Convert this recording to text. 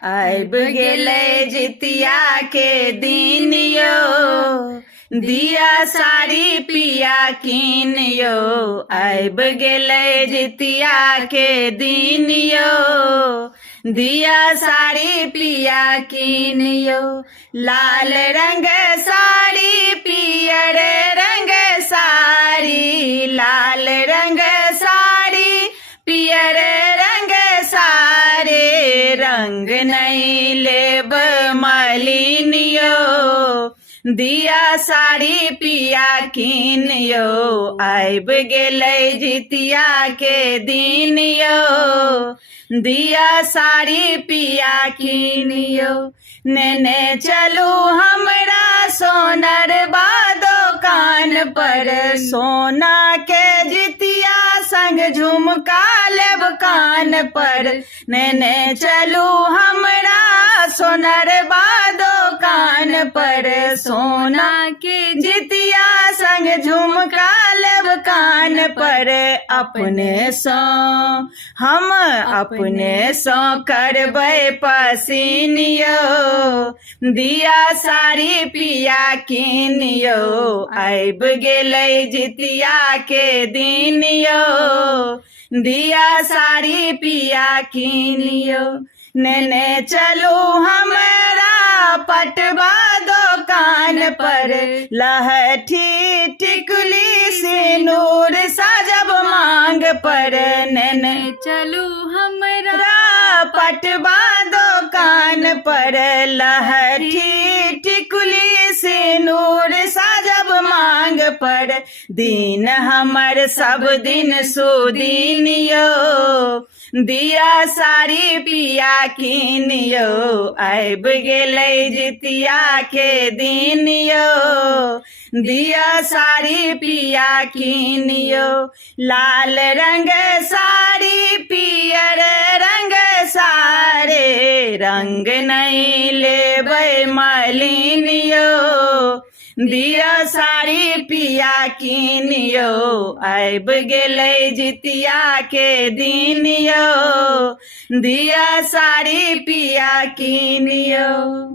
आइब गेलै जितिया के दिन यो, दिया साड़ी पिया कीन यो। आइब गेलै जितिया के दिन यो, दिया साड़ी पिया कीन यो। लाल रंग साड़ी पियर रंग साड़ी, लाल रंग साड़ी पियर रंग सारे। रंग नहीं लेब मलिन यो, दिया साड़ी पिया कीन यो। आइब गेलै जितिया के दिन यो, दिया साड़ी पिया कीन यो। नेने चलू हमरा सोनर बा दोकान पर, सोना के जितिया संग झुमका लेब कान पर। नेने चलू हमरा सोनर बा दोकान पर, सोना के जितिया संग झुमका लेब कान पर। अपने सो हम अपने सो करबै पसीन यो, दिया साड़ी पिया कीन यो। आइब गेलै जितिया के दिन यो, दिया साड़ी पिया कीन यो। नेने चलू हमरा पटवा दोकान पर, लहठी टिकुली सिनूर साजब मांग पर। नेने चलू हमरा पटवा दोकान पर, लहठी टिकुली सिनूर साजब मांग पर। दिन हमर सब दिन सुदीन यो, दिया साड़ी पिया कीन यो। आइब गेलै जितिया के दिन यो, दिया साड़ी पिया कीन यो। लाल रंग साड़ी पियर रंग सारे, रंग नहीं लेबै मलिन यो, दिया साड़ी पिया कीन यो। आइब गेलै जितिया के दिन यो, दिया साड़ी पिया कीन यो।